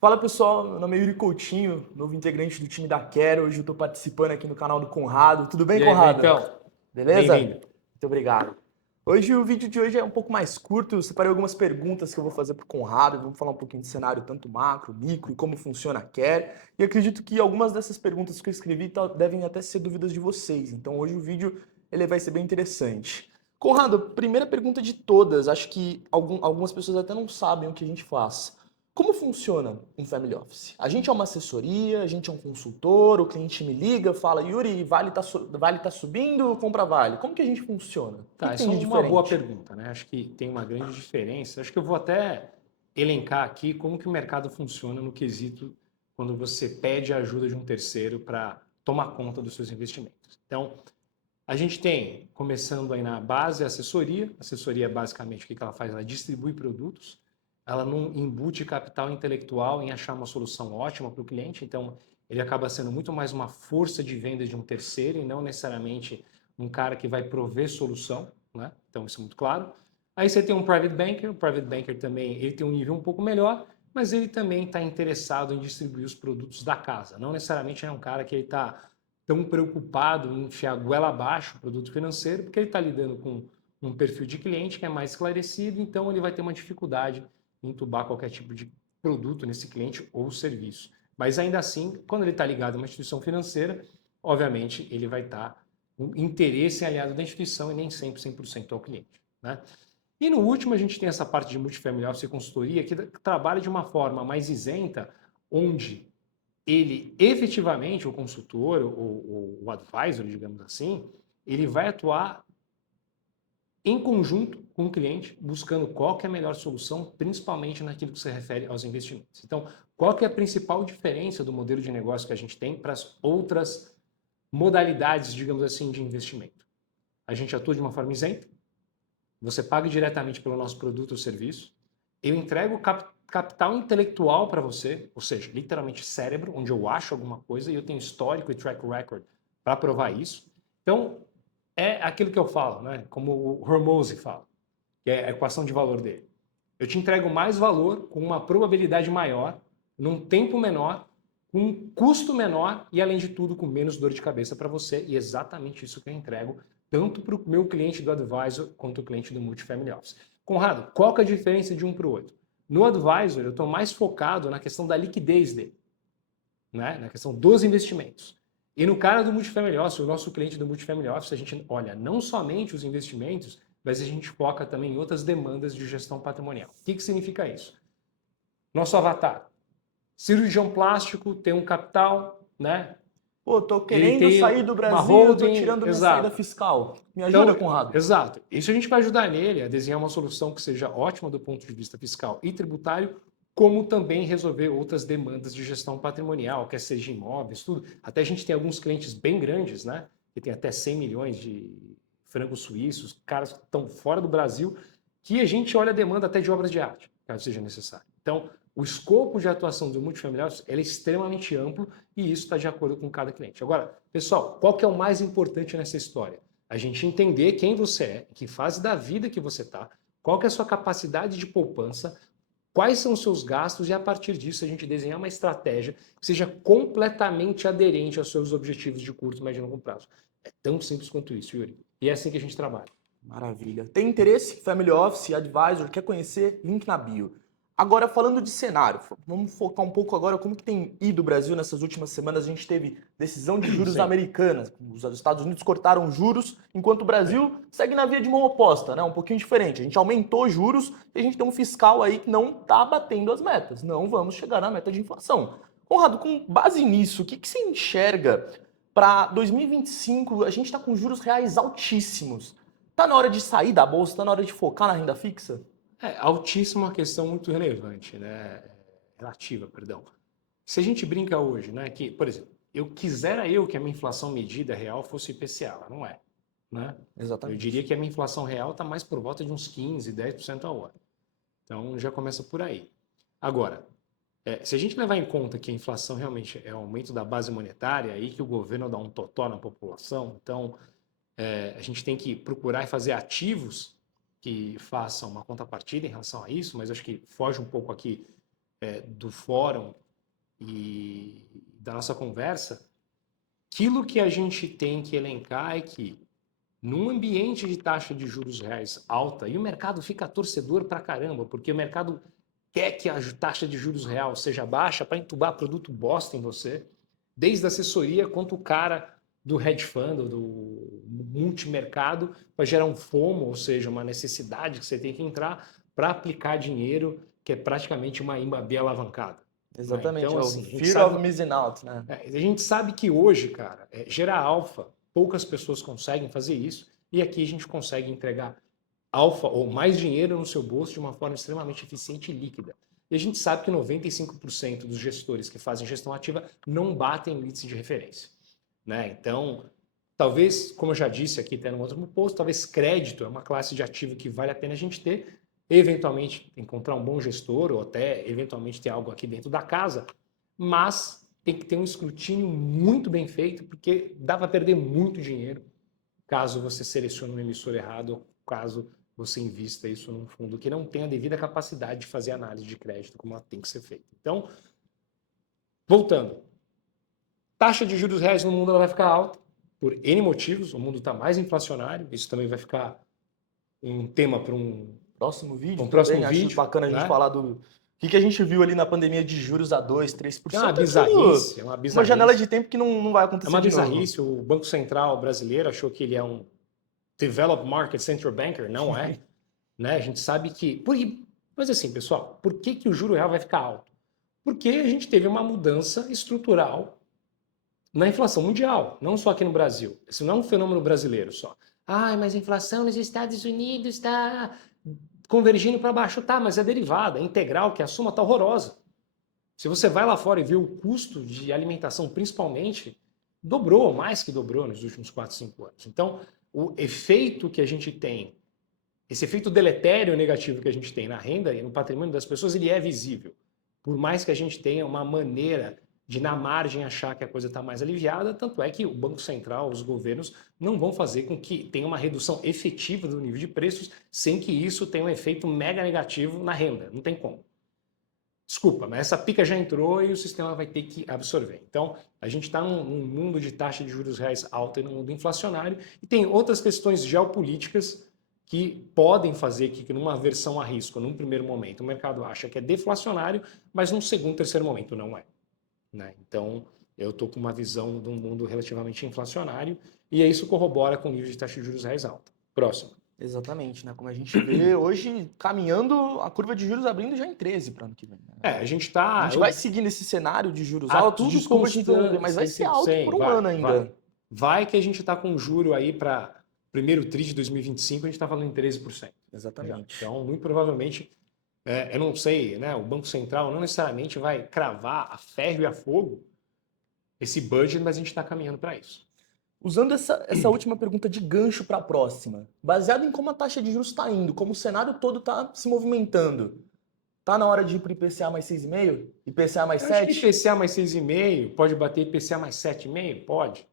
Fala pessoal, meu nome é Yuri Coutinho, novo integrante do time da Quero. Hoje eu estou participando aqui no canal do Conrado. Tudo bem, E aí, Conrado? Leitão? Beleza? Bem-vindo. Muito obrigado. Hoje o vídeo de hoje é um pouco mais curto. Eu separei algumas perguntas que eu vou fazer para o Conrado. Vamos falar um pouquinho de cenário tanto macro, micro e como funciona a Quer. E acredito que algumas dessas perguntas que eu escrevi devem até ser dúvidas de vocês. Então hoje o vídeo ele vai ser bem interessante. Conrado, primeira pergunta de todas. Acho que algumas pessoas até não sabem o que a gente faz. Como funciona um family office? A gente é uma assessoria, a gente é um consultor, o cliente me liga, fala, Yuri, vale tá subindo, compra vale. Como que a gente funciona? O que Tá, que tem essa é de uma boa diferente? pergunta, né? Acho que tem uma grande diferença. Acho que eu vou até elencar aqui como que o mercado funciona no quesito quando você pede a ajuda de um terceiro para tomar conta dos seus investimentos. Então, a gente tem, começando aí na base, a assessoria. A assessoria, basicamente, o que ela faz? Ela distribui produtos, ela não embute capital intelectual em achar uma solução ótima para o cliente, então ele acaba sendo muito mais uma força de venda de um terceiro e não necessariamente um cara que vai prover solução, né? Então isso é muito claro. Aí você tem um private banker, o private banker também ele tem um nível um pouco melhor, mas ele também está interessado em distribuir os produtos da casa. Não necessariamente é um cara que ele está tão preocupado em enfiar a goela abaixo o produto financeiro, porque ele está lidando com um perfil de cliente que é mais esclarecido, então ele vai ter uma dificuldade em entubar qualquer tipo de produto nesse cliente ou serviço. Mas ainda assim, quando ele está ligado a uma instituição financeira, obviamente ele vai estar com interesse aliado da instituição e nem sempre 100% ao cliente. Né? E no último, a gente tem essa parte de multifamily office e consultoria que trabalha de uma forma mais isenta, onde ele efetivamente, o consultor ou o advisor, digamos assim, ele vai atuar em conjunto com o cliente, buscando qual que é a melhor solução, principalmente naquilo que se refere aos investimentos. Então, qual que é a principal diferença do modelo de negócio que a gente tem para as outras modalidades, digamos assim, de investimento? A gente atua de uma forma isenta, você paga diretamente pelo nosso produto ou serviço, eu entrego capital intelectual para você, ou seja, literalmente cérebro, onde eu acho alguma coisa e eu tenho histórico e track record para provar isso. Então, é aquilo que eu falo, né? Como o Hormozzi fala, que é a equação de valor dele. Eu te entrego mais valor com uma probabilidade maior, num tempo menor, com um custo menor e, além de tudo, com menos dor de cabeça para você. E é exatamente isso que eu entrego, tanto para o meu cliente do Advisor quanto o cliente do Multifamily Office. Conrado, qual que é a diferença de um para o outro? No Advisor, eu estou mais focado na questão da liquidez dele, né? Na questão dos investimentos. E no cara do Multifamily Office, o nosso cliente do Multifamily Office, a gente olha não somente os investimentos, mas a gente foca também em outras demandas de gestão patrimonial. O que significa isso? Nosso avatar, cirurgião plástico, tem um capital, né? Pô, tô Ele querendo tem sair do uma Brasil, tô holding, tirando minha saída exato. fiscal. Me ajuda, Então, Conrado? exato. Isso a gente vai ajudar nele a desenhar uma solução que seja ótima do ponto de vista fiscal e tributário, como também resolver outras demandas de gestão patrimonial, quer seja imóveis, tudo. Até a gente tem alguns clientes bem grandes, né? Que tem até 100 milhões de francos suíços, caras que estão fora do Brasil, que a gente olha a demanda até de obras de arte, caso seja necessário. Então, o escopo de atuação do multifamily office é extremamente amplo e isso está de acordo com cada cliente. Agora, pessoal, qual que é o mais importante nessa história? A gente entender quem você é, que fase da vida que você está, qual que é a sua capacidade de poupança, quais são os seus gastos e a partir disso a gente desenhar uma estratégia que seja completamente aderente aos seus objetivos de curto, médio e longo prazo. É tão simples quanto isso, Yuri. E é assim que a gente trabalha. Maravilha. Tem interesse? Family Office, Advisor, quer conhecer? Link na bio. Agora, falando de cenário, vamos focar um pouco agora como que tem ido o Brasil nessas últimas semanas. A gente teve decisão de juros Sim. americanas. Os Estados Unidos cortaram juros, enquanto o Brasil segue na via de mão oposta, né? Um pouquinho diferente. A gente aumentou juros e a gente tem um fiscal aí que não está batendo as metas. Não vamos chegar na meta de inflação. Conrado, com base nisso, o que você enxerga para 2025? A gente está com juros reais altíssimos. Tá na hora de sair da bolsa, tá na hora de focar na renda fixa? É altíssima uma questão muito relevante, né? Relativa, perdão. Se a gente brinca hoje, né, que, por exemplo, eu que a minha inflação medida real fosse IPCA, ela não é, né? Eu diria Exatamente. que a minha inflação real está mais por volta de uns 15, 10% ao ano. Então já começa por aí. Agora, se a gente levar em conta que a inflação realmente é o aumento da base monetária, aí que o governo dá um totó na população, então a gente tem que procurar fazer ativos que façam uma contrapartida em relação a isso, mas acho que foge um pouco aqui do fórum e da nossa conversa, aquilo que a gente tem que elencar é que num ambiente de taxa de juros reais alta, e o mercado fica torcedor pra caramba, porque o mercado quer que a taxa de juros real seja baixa para entubar produto bosta em você, desde a assessoria quanto o cara do hedge fund, do multimercado, para gerar um FOMO, ou seja, uma necessidade que você tem que entrar para aplicar dinheiro, que é praticamente uma IMAB alavancada. Né? Exatamente, Então, é o assim, fear of missing out, né? a gente sabe que hoje, cara, gerar alfa, poucas pessoas conseguem fazer isso, e aqui a gente consegue entregar alfa ou mais dinheiro no seu bolso de uma forma extremamente eficiente e líquida. E a gente sabe que 95% dos gestores que fazem gestão ativa não batem o índice de referência. Né? Então, talvez, como eu já disse aqui até no outro post, talvez crédito é uma classe de ativo que vale a pena a gente ter, eventualmente encontrar um bom gestor ou até eventualmente ter algo aqui dentro da casa, mas tem que ter um escrutínio muito bem feito, porque dá para perder muito dinheiro caso você selecione um emissor errado ou caso você invista isso num fundo que não tem a devida capacidade de fazer análise de crédito como ela tem que ser feita. Então, voltando, taxa de juros reais no mundo ela vai ficar alta por N motivos, o mundo está mais inflacionário, isso também vai ficar um tema para Próximo vídeo um próximo também, acho vídeo, bacana a gente né? falar do que a gente viu ali na pandemia de juros a 2, É uma 3%, bizarrice, é uma uma janela bizarrice. de tempo que não vai É acontecer uma de novo. bizarrice, o Banco Central brasileiro achou que ele é um developed market central banker, não é, né? A gente sabe que, mas assim, pessoal, por que que o juro real vai ficar alto? Porque a gente teve uma mudança estrutural na inflação mundial, não só aqui no Brasil. Isso não é um fenômeno brasileiro só. Ah, mas a inflação nos Estados Unidos está convergindo para baixo. Tá, mas é derivada, é integral, que a soma está horrorosa. Se você vai lá fora e vê o custo de alimentação, principalmente, dobrou, mais que dobrou nos últimos 4, 5 anos. Então, o efeito que a gente tem, esse efeito deletério negativo que a gente tem na renda e no patrimônio das pessoas, ele é visível. Por mais que a gente tenha uma maneira de, na margem, achar que a coisa está mais aliviada, tanto é que o Banco Central, os governos, não vão fazer com que tenha uma redução efetiva do nível de preços sem que isso tenha um efeito mega negativo na renda. Não tem como. Desculpa, mas essa pica já entrou e o sistema vai ter que absorver. Então, a gente está num mundo de taxa de juros reais alta e num mundo inflacionário, e tem outras questões geopolíticas que podem fazer que numa versão a risco, num primeiro momento, o mercado acha que é deflacionário, mas num segundo, terceiro momento não é. Né? Então, eu estou com uma visão de um mundo relativamente inflacionário, e isso corrobora com o nível de taxa de juros reais alta. Próximo. Exatamente, né? Como a gente vê hoje, caminhando a curva de juros abrindo já em 13 para ano que vem. Né? A gente A está. gente vai seguir nesse cenário de juros A altos, tudo desculpa te interromper, mas vai ser alto por um ano ainda. Vai que a gente está com juro aí para primeiro TRI de 2025, a gente está falando em 13%. Exatamente. Então, muito provavelmente, eu não sei, né? O Banco Central não necessariamente vai cravar a ferro e a fogo esse budget, mas a gente está caminhando para isso. Usando essa última pergunta de gancho para a próxima, baseado em como a taxa de juros está indo, como o cenário todo está se movimentando, tá na hora de ir para o IPCA mais 6,5? IPCA mais 7? Acho que IPCA mais 6,5 pode bater IPCA mais 7,5? Pode.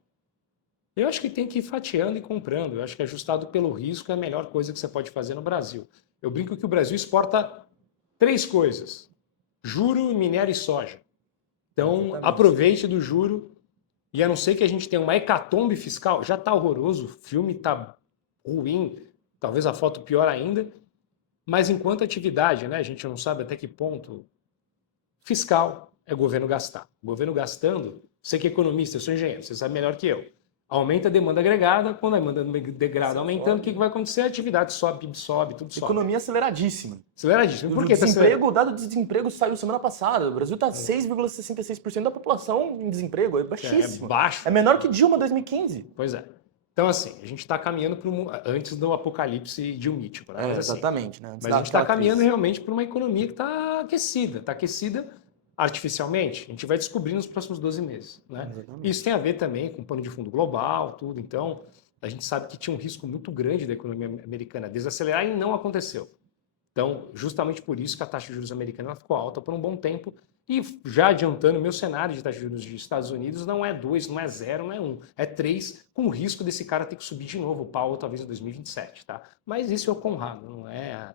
Eu acho que tem que ir fatiando e comprando. Eu acho que ajustado pelo risco é a melhor coisa que você pode fazer no Brasil. Eu brinco que o Brasil exporta 3 coisas: juro, minério e soja. Então, Exatamente. aproveite do juro. E a não ser que a gente tenha uma hecatombe fiscal, já está horroroso, o filme está ruim, talvez a foto pior ainda, mas enquanto atividade, né, a gente não sabe até que ponto fiscal é governo gastar. O governo gastando, você que é economista, eu sou engenheiro, você sabe melhor que eu. Aumenta a demanda agregada, quando a demanda agregada aumentando, o que vai acontecer? A atividade sobe, PIB sobe, tudo sobe. Economia aceleradíssima. Aceleradíssima. Por que o dado de desemprego saiu semana passada. O Brasil está 6,66% da população em desemprego. É baixíssimo. É baixo. É menor que Dilma 2015. Pois é. Então, assim, a gente está caminhando para antes do apocalipse dilmítico. Né? Mas, exatamente. Né? Mas a gente está caminhando realmente para uma economia que está aquecida. Está aquecida artificialmente. A gente vai descobrir nos próximos 12 meses. Né? Isso tem a ver também com o pano de fundo global, tudo. Então, a gente sabe que tinha um risco muito grande da economia americana desacelerar e não aconteceu. Então, justamente por isso que a taxa de juros americana ficou alta por um bom tempo. E já adiantando, meu cenário de taxa de juros dos Estados Unidos não é 2, não é 0, não é 1, é 3, com o risco desse cara ter que subir de novo, o Powell talvez em 2027, tá? Mas isso é o Conrado, não é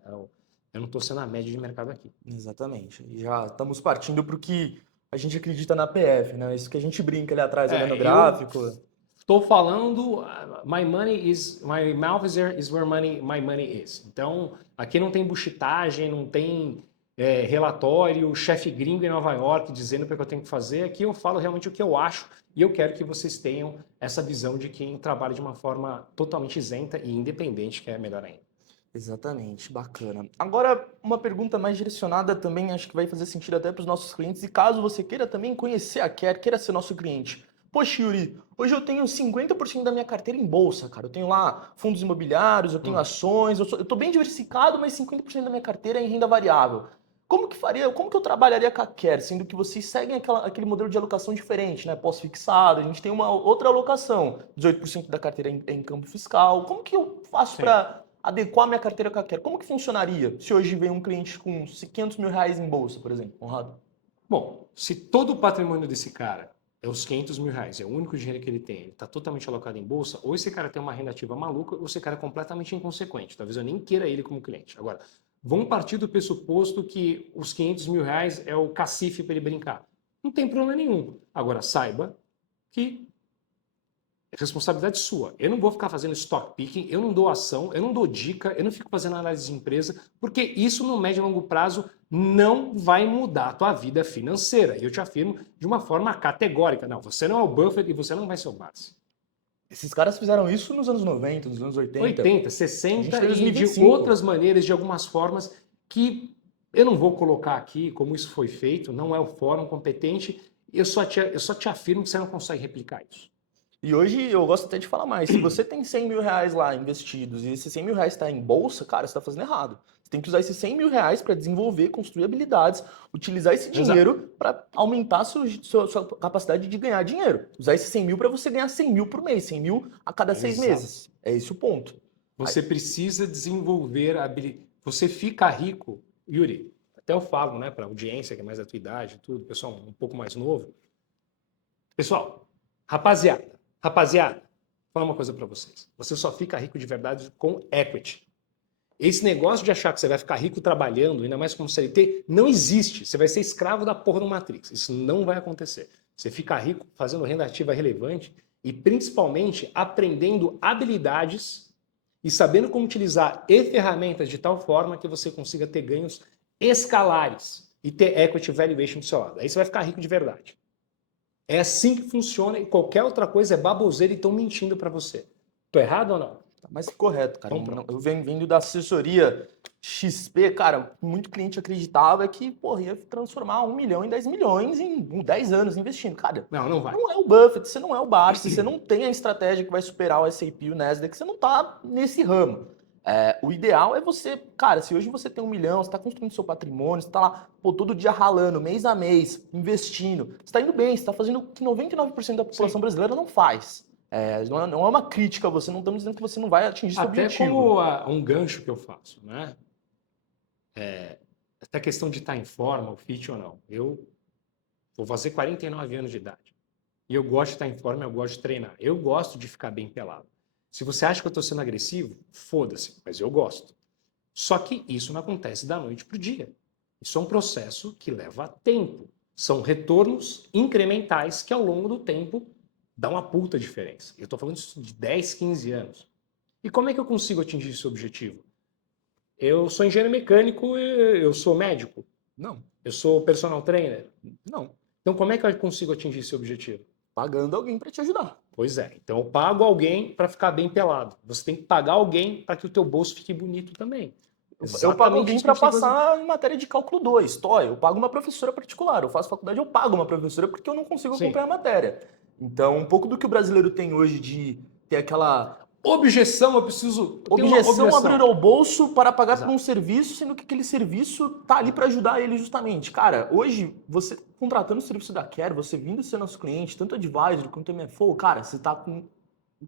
Eu não estou sendo a média de mercado aqui. Exatamente. E já estamos partindo para o que a gente acredita na PF, né? Isso que a gente brinca ali atrás, olhando o Eu gráfico. estou falando, my mouth is where my money is. Então, aqui não tem buchitagem, não tem relatório, chefe gringo em Nova York dizendo o que eu tenho que fazer. Aqui eu falo realmente o que eu acho e eu quero que vocês tenham essa visão de quem trabalha de uma forma totalmente isenta e independente, que é melhor ainda. Exatamente, bacana. Agora, uma pergunta mais direcionada também, acho que vai fazer sentido até para os nossos clientes, e caso você queira também conhecer a Care, queira ser nosso cliente. Poxa, Yuri, hoje eu tenho 50% da minha carteira em bolsa, cara. Eu tenho lá fundos imobiliários, eu tenho ações, eu tô bem diversificado, mas 50% da minha carteira é em renda variável. Como que faria, como que eu trabalharia com a Care, sendo que vocês seguem aquele modelo de alocação diferente, né? Pós-fixado, a gente tem uma outra alocação, 18% da carteira em campo fiscal. Como que eu faço Sim. para adequar minha carteira com a Care? Como que funcionaria se hoje vem um cliente com 500 mil reais em bolsa, por exemplo, Conrado? Bom, se todo o patrimônio desse cara é os 500 mil reais, é o único dinheiro que ele tem, ele está totalmente alocado em bolsa, ou esse cara tem uma renda ativa maluca, ou esse cara é completamente inconsequente. Talvez eu nem queira ele como cliente. Agora, vamos partir do pressuposto que os 500 mil reais é o cacife para ele brincar. Não tem problema nenhum. Agora, saiba que é responsabilidade sua. Eu não vou ficar fazendo stock picking, eu não dou ação, eu não dou dica, eu não fico fazendo análise de empresa, porque isso no médio e longo prazo não vai mudar a tua vida financeira. E eu te afirmo de uma forma categórica. Não, você não é o Buffett e você não vai ser o Barsi. Esses caras fizeram isso nos anos 90, nos anos 80. 80, A gente 60 tem e de 2025. outras maneiras, de algumas formas que eu não vou colocar aqui como isso foi feito, não é o fórum competente, eu só te afirmo que você não consegue replicar isso. E hoje eu gosto até de falar mais. Se você tem 100 mil reais lá investidos e esses 100 mil reais está em bolsa, cara, você está fazendo errado. Você tem que usar esses 100 mil reais para desenvolver, construir habilidades, utilizar esse Exato. dinheiro para aumentar a sua capacidade de ganhar dinheiro. Usar esses 100 mil para você ganhar 100 mil por mês, 100 mil a cada 6 meses. É esse o ponto. Você precisa desenvolver a habilidade. Você fica rico, Yuri. Até eu falo, né, para a audiência que é mais da tua idade, tudo, pessoal um pouco mais novo. Pessoal, rapaziada, vou falar uma coisa para vocês. Você só fica rico de verdade com equity. Esse negócio de achar que você vai ficar rico trabalhando, ainda mais como CLT, não existe. Você vai ser escravo da porra do Matrix. Isso não vai acontecer. Você fica rico fazendo renda ativa relevante e principalmente aprendendo habilidades e sabendo como utilizar ferramentas de tal forma que você consiga ter ganhos escalares e ter equity valuation do seu lado. Aí você vai ficar rico de verdade. É assim que funciona e qualquer outra coisa é baboseira e estão mentindo para você. Tô errado ou não? Tá mais que correto, cara. Então pronto. Eu venho vindo da assessoria XP, cara, muito cliente acreditava que, porra, ia transformar 1 milhão em 10 milhões em 10 anos investindo. Cara, Não, não vai. não é o Buffett, você não é o Barsi, você não tem a estratégia que vai superar o S&P e o Nasdaq, você não tá nesse ramo. O ideal é você, cara, se hoje você tem 1 milhão, você tá construindo seu patrimônio, você tá lá, pô, todo dia ralando, mês a mês, investindo, você tá indo bem, você tá fazendo o que 99% da população Sim. brasileira não faz. Não é uma crítica a você, não estamos dizendo que você não vai atingir seu Até objetivo. como um gancho que eu faço, né? Até a questão de estar em forma, o fit ou não. Eu vou fazer 49 anos de idade. E eu gosto de estar em forma, eu gosto de treinar. Eu gosto de ficar bem pelado. Se você acha que eu estou sendo agressivo, foda-se, mas eu gosto. Só que isso não acontece da noite para o dia. Isso é um processo que leva tempo. São retornos incrementais que ao longo do tempo dão uma puta diferença. Eu estou falando isso de 10, 15 anos. E como é que eu consigo atingir esse objetivo? Eu sou engenheiro mecânico, eu sou médico, Não, eu sou personal trainer. não. Então como é que eu consigo atingir esse objetivo? Pagando alguém para te ajudar. Pois é, então eu pago alguém para ficar bem pelado. Você tem que pagar alguém para que o teu bolso fique bonito também. Eu pago Exatamente alguém isso que a para gente tem que fazer. passar em matéria de cálculo 2, TOE. Eu pago uma professora particular. Eu faço faculdade, eu pago uma professora porque eu não consigo Sim. acompanhar a matéria. Então, um pouco do que o brasileiro tem hoje de ter aquela Objeção, eu preciso. Eu tenho uma objeção a abrir ao bolso para pagar por Exato. um serviço, sendo que aquele serviço tá ali para ajudar ele justamente. Cara, hoje, você contratando o serviço da Care, você vindo ser nosso cliente, tanto advisor quanto MFO, cara, você tá com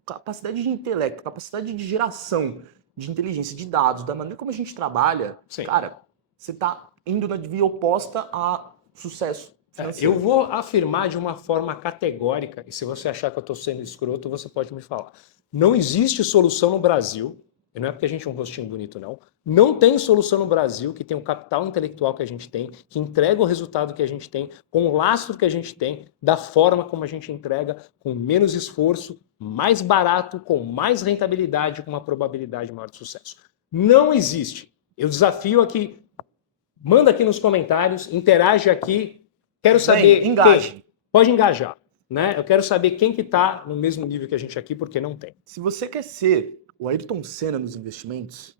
capacidade de intelecto, capacidade de geração de inteligência, de dados, da maneira como a gente trabalha, Sim. cara, você tá indo na via oposta a sucesso financeiro. Eu vou afirmar de uma forma categórica, e se você achar que eu estou sendo escroto, você pode me falar. Não existe solução no Brasil E não é porque a gente é um rostinho bonito, não. Não tem solução no Brasil que tenha o capital intelectual que a gente tem, que entrega o resultado que a gente tem, com o lastro que a gente tem, da forma como a gente entrega, com menos esforço, mais barato, com mais rentabilidade, com uma probabilidade maior de sucesso. Não existe. Eu desafio aqui, manda aqui nos comentários, interage aqui. Quero saber engaje. quem. Pode engajar, né? Eu quero saber quem que está no mesmo nível que a gente aqui, porque não tem. Se você quer ser o Ayrton Senna nos investimentos,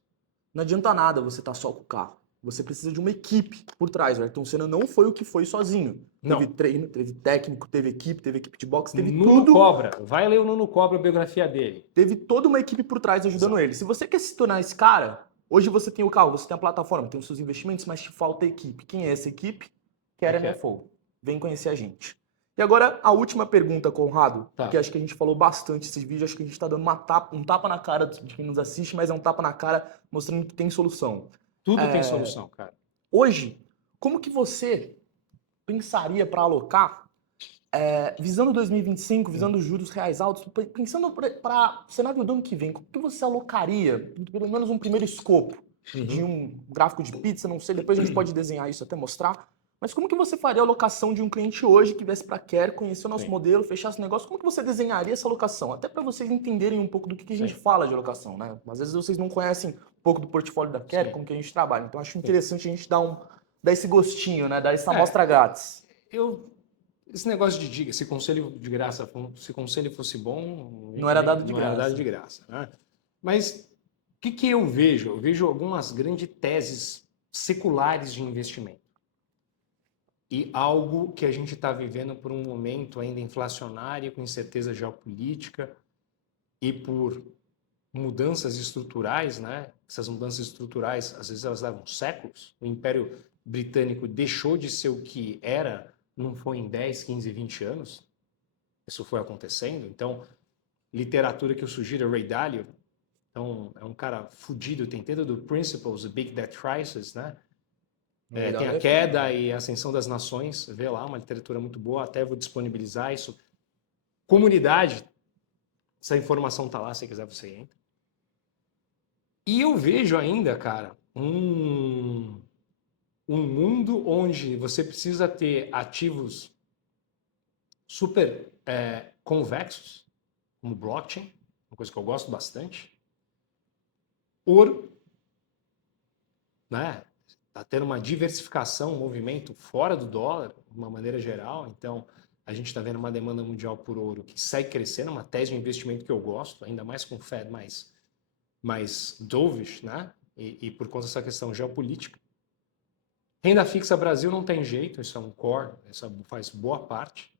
não adianta nada você estar só com o carro. Você precisa de uma equipe por trás. O Ayrton Senna não foi o que foi sozinho. Não. Teve treino, teve técnico, teve equipe de boxe, teve Nuno tudo. Cobra. Vai ler o Nuno Cobra, a biografia dele. Teve toda uma equipe por trás ajudando ele. Se você quer se tornar esse cara, hoje você tem o carro, você tem a plataforma, tem os seus investimentos, mas te falta equipe. Quem é essa equipe? Quer NFO. Vem conhecer a gente. E agora, a última pergunta, Conrado, Tá. que acho que a gente falou bastante esse vídeo, acho que a gente está dando um tapa na cara de quem nos assiste, mas é um tapa na cara mostrando que tem solução. Tudo tem solução, cara. Hoje, como que você pensaria para alocar, visando 2025, visando juros reais altos, pensando para o cenário do ano que vem, como que você alocaria, pelo menos um primeiro escopo de um gráfico de pizza, não sei, depois a gente pode desenhar isso até mostrar, mas como que você faria a alocação de um cliente hoje que viesse para Care, conhecer o nosso modelo, fechasse o negócio, como que você desenharia essa alocação? Até para vocês entenderem um pouco do que a gente fala de alocação, né? Às vezes vocês não conhecem um pouco do portfólio da Care, como que a gente trabalha, então acho interessante a gente dar esse gostinho, né? Dar essa amostra grátis. Esse negócio de diga, se conselho de graça, se conselho fosse bom, não era dado de não graça. Era dado de graça, né? Mas o que eu vejo? Eu vejo algumas grandes teses seculares de investimento. E algo que a gente está vivendo por um momento ainda inflacionário, com incerteza geopolítica e por mudanças estruturais, né? Essas mudanças estruturais, às vezes elas levam séculos. O Império Britânico deixou de ser o que era, não foi em 10, 15, 20 anos. Isso foi acontecendo. Então, literatura que eu sugiro é Ray Dalio. Então, é um cara fudido, tem dentro do Principles, the Big Debt Crisis, né? Tem a queda e a ascensão das nações, vê lá, uma literatura muito boa, até vou disponibilizar isso. Comunidade, essa informação tá lá, se quiser você entra. E eu vejo ainda, cara, um mundo onde você precisa ter ativos super convexos, como blockchain, uma coisa que eu gosto bastante. Ouro, né? Está tendo uma diversificação, um movimento fora do dólar, de uma maneira geral. Então, a gente está vendo uma demanda mundial por ouro que segue crescendo, uma tese de investimento que eu gosto, ainda mais com o Fed mais dovish, né? E por conta dessa questão geopolítica. Renda fixa Brasil não tem jeito, isso é um core, isso faz boa parte.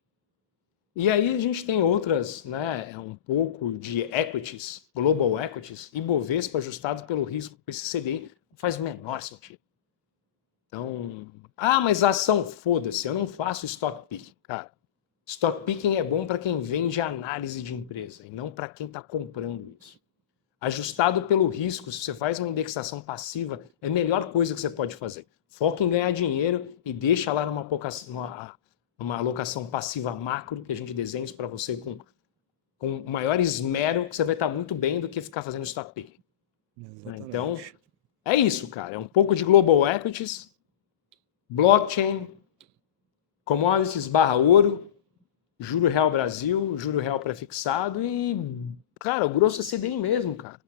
E aí a gente tem outras, né? Um pouco de equities, global equities, Ibovespa ajustado pelo risco, esse CDI não faz o menor sentido. Então, mas a ação, foda-se, eu não faço stock picking, cara. Stock picking é bom para quem vende análise de empresa e não para quem está comprando isso. Ajustado pelo risco, se você faz uma indexação passiva, é a melhor coisa que você pode fazer. Foca em ganhar dinheiro e deixa lá numa alocação passiva macro que a gente desenha isso para você com maior esmero, que você vai estar muito bem do que ficar fazendo stock picking. Exatamente. Então, é isso, cara. É um pouco de global equities, blockchain, commodities / ouro, juro real Brasil, juro real prefixado e, cara, o grosso é CDI mesmo, cara.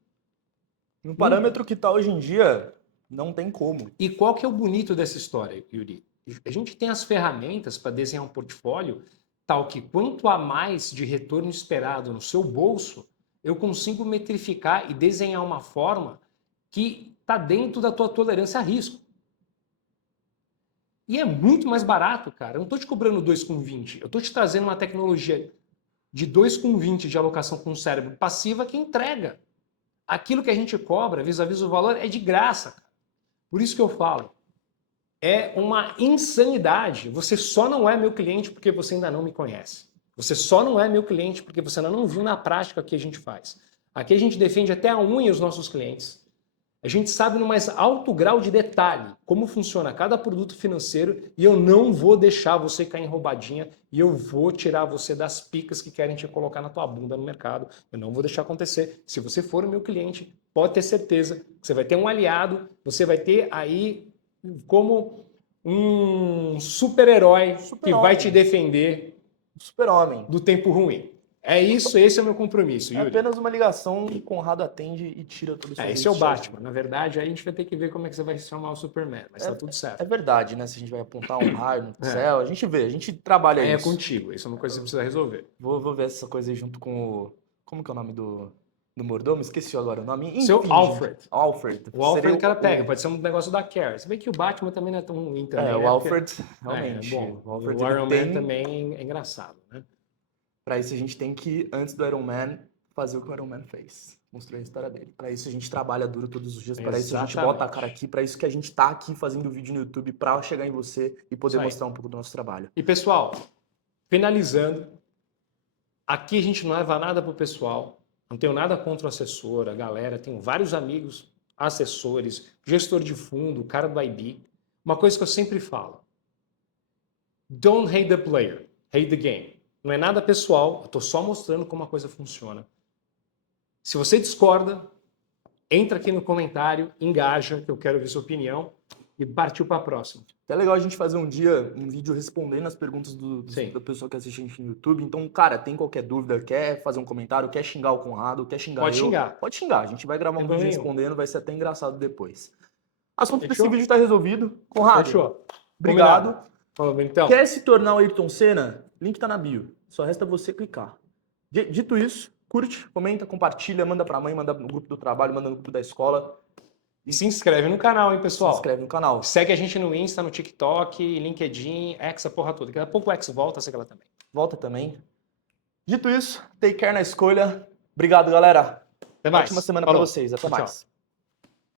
No parâmetro que está hoje em dia, não tem como. E qual que é o bonito dessa história, Yuri? A gente tem as ferramentas para desenhar um portfólio tal que quanto a mais de retorno esperado no seu bolso, eu consigo metrificar e desenhar uma forma que está dentro da tua tolerância a risco. E é muito mais barato, cara. Eu não estou te cobrando 2,20. Eu estou te trazendo uma tecnologia de 2,20 de alocação com cérebro passiva que entrega. Aquilo que a gente cobra, vis-a-vis o valor, é de graça. Por isso que eu falo. É uma insanidade. Você só não é meu cliente porque você ainda não me conhece. Você só não é meu cliente porque você ainda não viu na prática o que a gente faz. Aqui a gente defende até a unha os nossos clientes. A gente sabe no mais alto grau de detalhe como funciona cada produto financeiro e eu não vou deixar você cair em roubadinha e eu vou tirar você das picas que querem te colocar na tua bunda no mercado. Eu não vou deixar acontecer. Se você for o meu cliente, pode ter certeza que você vai ter um aliado, você vai ter aí como um super-herói que Super-homem. vai te defender Super-homem. do tempo ruim. É isso, esse é o meu compromisso, É Yuri. apenas uma ligação, o Conrado atende e tira todas as suas Esse é o redes sociais. Batman. Na verdade, aí a gente vai ter que ver como é que você vai chamar o Superman, mas tá tudo certo. É verdade, né? Se a gente vai apontar um raio no céu, a gente vê, a gente trabalha Aí é isso. contigo, isso é uma coisa que você precisa resolver. Vou ver essa coisa aí junto com o... Como que é o nome do mordomo? Esqueci agora o nome. Enfim, Seu Alfred. Alfred. O Alfred Seria o cara pega, pode ser um negócio da Care. Se bem que o Batman também não é tão ruim também, o né? Alfred, Porque- realmente. É bom. O Alfred, O ele Iron Man tem... também é engraçado, né? Pra isso a gente tem que, antes do Iron Man, fazer o que o Iron Man fez. Construir a história dele. Pra isso a gente trabalha duro todos os dias, pra isso a gente Exatamente. bota a cara aqui, pra isso que a gente tá aqui fazendo vídeo no YouTube pra chegar em você e poder Isso aí. mostrar um pouco do nosso trabalho. E pessoal, finalizando, aqui a gente não leva nada pro pessoal, não tenho nada contra o assessor, a galera, tenho vários amigos, assessores, gestor de fundo, cara do IB. Uma coisa que eu sempre falo, don't hate the player, hate the game. Não é nada pessoal, eu tô só mostrando como a coisa funciona. Se você discorda, entra aqui no comentário, engaja, que eu quero ver sua opinião, e partiu para a próxima. É legal a gente fazer um dia um vídeo respondendo as perguntas Sim. da pessoa que assiste a gente no YouTube. Então, cara, tem qualquer dúvida, quer fazer um comentário, quer xingar o Conrado, quer xingar Pode eu, xingar. pode xingar. A gente vai gravar um Tem vídeo problema nenhum. respondendo, vai ser até engraçado depois. Assunto Fechou? desse vídeo tá resolvido. Conrado, Fechou. obrigado. Combinado. Falou, então. Quer se tornar o Ayrton Senna? Link tá na bio. Só resta você clicar. Dito isso, curte, comenta, compartilha, manda pra mãe, manda no grupo do trabalho, manda no grupo da escola. E se inscreve no canal, hein, pessoal? Se inscreve no canal. Segue a gente no Insta, no TikTok, LinkedIn, X, a porra toda. Daqui a pouco o X volta, segue lá também. Volta também. Dito isso, take care na escolha. Obrigado, galera. Até mais. Ótima semana pra Falou. vocês. Até Tchau, tchau. mais.